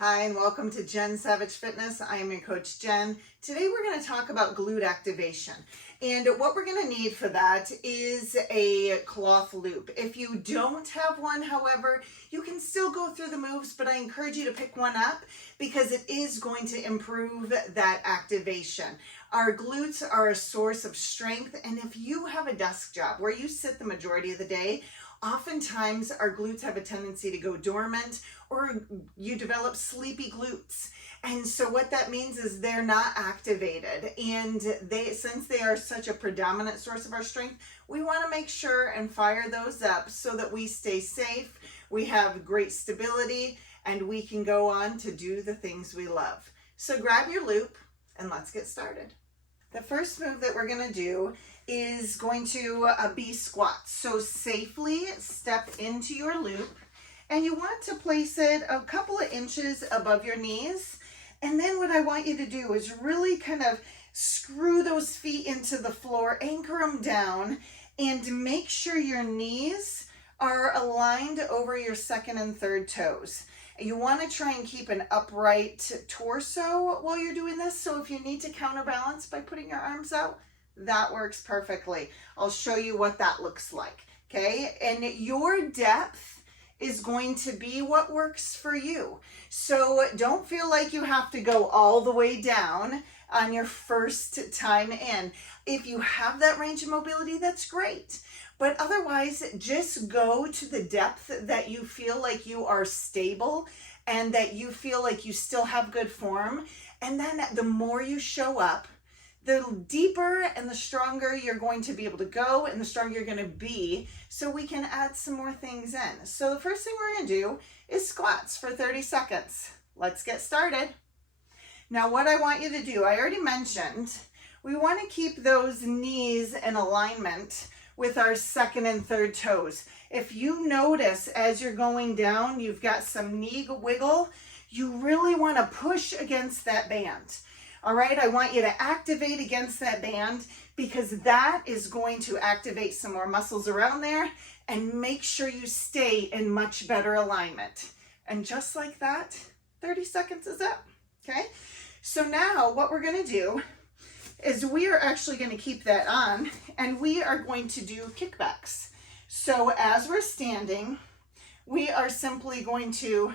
Hi, and welcome to Jen Savage Fitness. I am your coach, Jen. Today we're going to talk about glute activation. And what we're going to need for that is a cloth loop. If you don't have one, however, you can still go through the moves, but I encourage you to pick one up because it is going to improve that activation. Our glutes are a source of strength, and if you have a desk job where you sit the majority of the day, oftentimes our glutes have a tendency to go dormant, or you develop sleepy glutes. And so what that means is they're not activated. And since they are such a predominant source of our strength, we want to make sure and fire those up so that we stay safe, we have great stability, and we can go on to do the things we love. So grab your loop and let's get started. The first move that we're going to do is going to be squats. So safely step into your loop, and you want to place it a couple of inches above your knees. And then what I want you to do is really kind of screw those feet into the floor, anchor them down, and make sure your knees are aligned over your second and third toes. You want to try and keep an upright torso while you're doing this. So if you need to counterbalance by putting your arms out, that works perfectly. I'll show you what that looks like, okay? And your depth is going to be what works for you. So don't feel like you have to go all the way down on your first time in. If you have that range of mobility, that's great. But otherwise, just go to the depth that you feel like you are stable and that you feel like you still have good form. And then the more you show up, the deeper and the stronger you're going to be able to go and the stronger you're going to be, so we can add some more things in. So the first thing we're going to do is squats for 30 seconds. Let's get started. Now what I want you to do, I already mentioned, we want to keep those knees in alignment with our second and third toes. If you notice as you're going down, you've got some knee wiggle, you really want to push against that band. All right, I want you to activate against that band because that is going to activate some more muscles around there and make sure you stay in much better alignment. And just like that, 30 seconds is up, okay? So now what we're gonna do is we are actually gonna keep that on and we are going to do kickbacks. So as we're standing, we are simply going to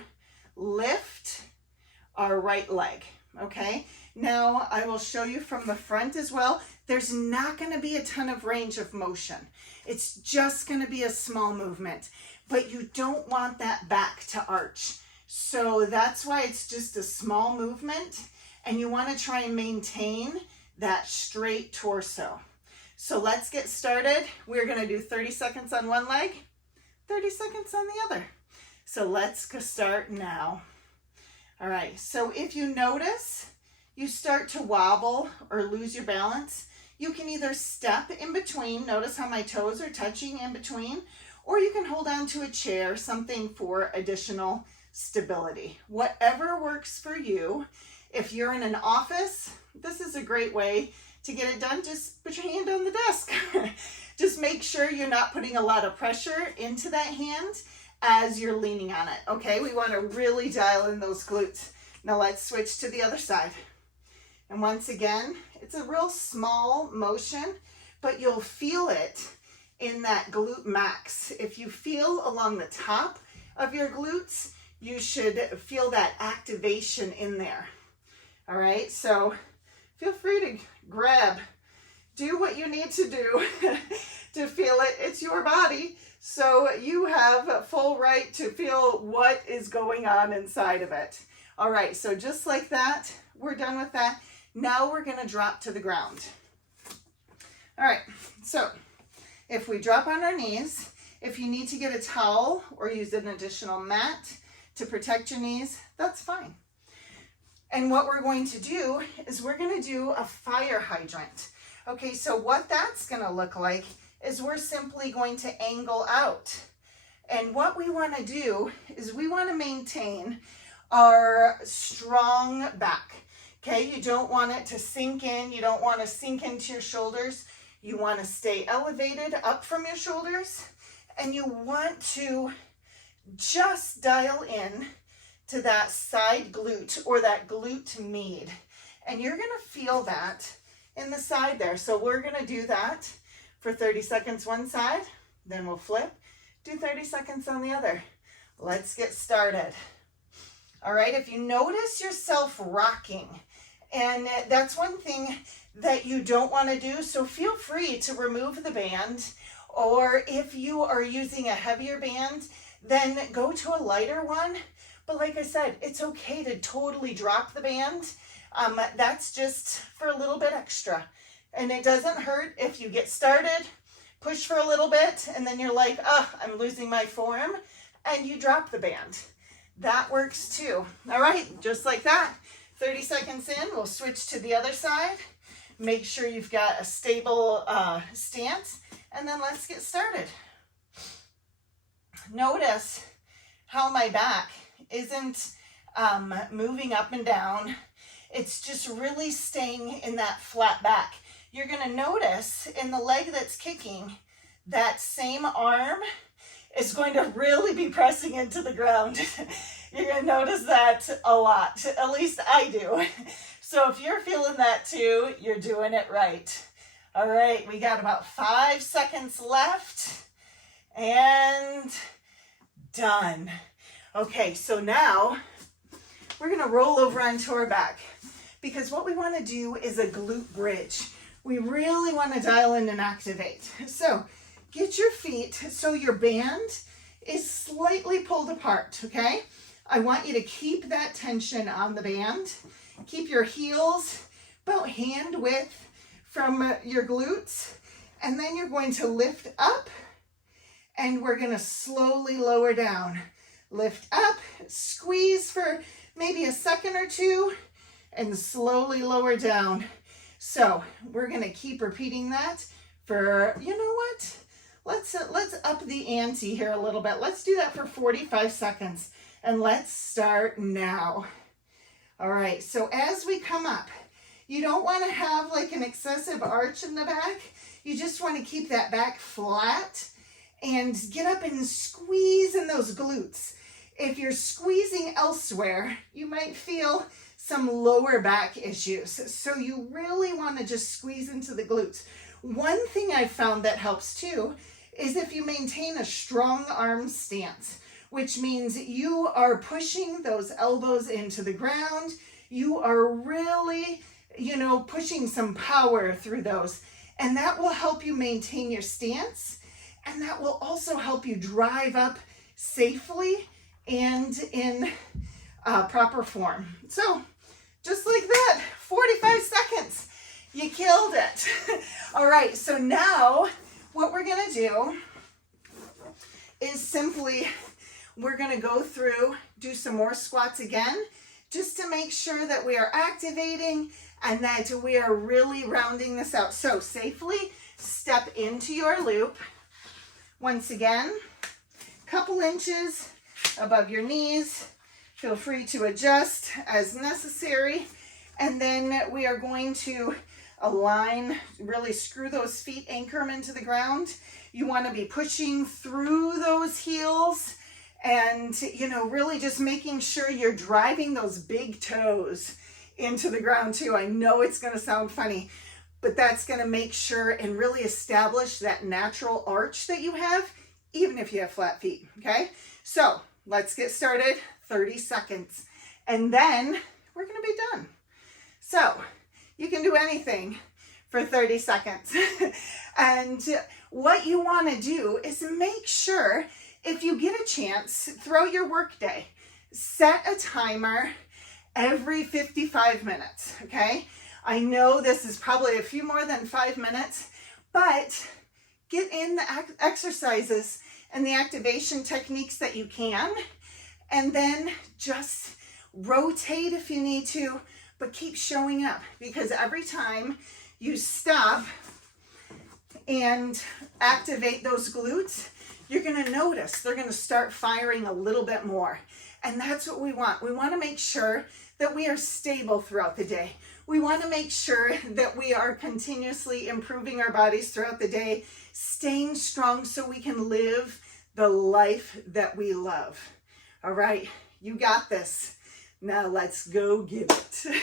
lift our right leg, okay? Now I will show you from the front as well. There's not going to be a ton of range of motion. It's just going to be a small movement, but you don't want that back to arch. So that's why it's just a small movement, and you want to try and maintain that straight torso. So let's get started. We're going to do 30 seconds on one leg, 30 seconds on the other. So let's go start now. All right, so if you notice you start to wobble or lose your balance, you can either step in between, notice how my toes are touching in between, or you can hold on to a chair, something for additional stability. Whatever works for you. If you're in an office, this is a great way to get it done. Just put your hand on the desk. Just make sure you're not putting a lot of pressure into that hand as you're leaning on it, okay? We want to really dial in those glutes. Now let's switch to the other side. And once again, it's a real small motion, but you'll feel it in that glute max. If you feel along the top of your glutes, you should feel that activation in there. All right, so feel free to grab, do what you need to do to feel it. It's your body, so you have full right to feel what is going on inside of it. All right, so just like that, we're done with that. Now we're going to drop to the ground. All right, so if we drop on our knees, if you need to get a towel or use an additional mat to protect your knees, that's fine. And what we're going to do is we're going to do a fire hydrant. Okay, so what that's going to look like is we're simply going to angle out. And what we want to do is we want to maintain our strong back. Okay, you don't want it to sink in. You don't want to sink into your shoulders. You want to stay elevated up from your shoulders. And you want to just dial in to that side glute or that glute med. And you're gonna feel that in the side there. So we're gonna do that for 30 seconds one side, then we'll flip, do 30 seconds on the other. Let's get started. All right, if you notice yourself rocking, and that's one thing that you don't want to do, so feel free to remove the band, or if you are using a heavier band, then go to a lighter one. But like I said, it's okay to totally drop the band. That's just for a little bit extra. And it doesn't hurt if you get started, push for a little bit, and then you're like, oh, I'm losing my form, and you drop the band. That works too. All right, just like that. 30 seconds in, we'll switch to the other side. Make sure you've got a stable stance, and then let's get started. Notice how my back isn't moving up and down. It's just really staying in that flat back. You're gonna notice in the leg that's kicking, that same arm is going to really be pressing into the ground. You're gonna notice that a lot, at least I do. So if you're feeling that too, you're doing it right. All right, we got about 5 seconds left, and done. Okay, so now we're gonna roll over onto our back, because what we wanna do is a glute bridge. We really wanna dial in and activate. So get your feet so your band is slightly pulled apart, okay? I want you to keep that tension on the band. Keep your heels about hand width from your glutes, and then you're going to lift up, and we're gonna slowly lower down. Lift up, squeeze for maybe a second or two, and slowly lower down. So we're gonna keep repeating that for, you know what? Let's up the ante here a little bit. Let's do that for 45 seconds, and let's start now. All right, so as we come up, you don't want to have like an excessive arch in the back. You just want to keep that back flat and get up and squeeze in those glutes. If you're squeezing elsewhere, you might feel some lower back issues. So you really want to just squeeze into the glutes. One thing I've found that helps too is if you maintain a strong arm stance, which means you are pushing those elbows into the ground. You are really, pushing some power through those. And that will help you maintain your stance. And that will also help you drive up safely and in proper form. So just like that, 45 seconds, you killed it. All right, so now what we're gonna do is simply, we're gonna go through, do some more squats again, just to make sure that we are activating and that we are really rounding this out. So safely step into your loop. Once again, couple inches above your knees. Feel free to adjust as necessary. And then we are going to align, really screw those feet, anchor them into the ground. You want to be pushing through those heels and, really just making sure you're driving those big toes into the ground too. I know it's going to sound funny, but that's going to make sure and really establish that natural arch that you have, even if you have flat feet, okay? So let's get started, 30 seconds, and then we're going to be done. So you can do anything for 30 seconds. And what you want to do is make sure, if you get a chance, throughout your workday, set a timer every 55 minutes, okay? I know this is probably a few more than 5 minutes, but get in the exercises and the activation techniques that you can, and then just rotate if you need to, but keep showing up, because every time you stop and activate those glutes, you're gonna notice they're gonna start firing a little bit more. And that's what we want. We wanna make sure that we are stable throughout the day. We wanna make sure that we are continuously improving our bodies throughout the day, staying strong so we can live the life that we love. All right, You got this. Now let's go get it.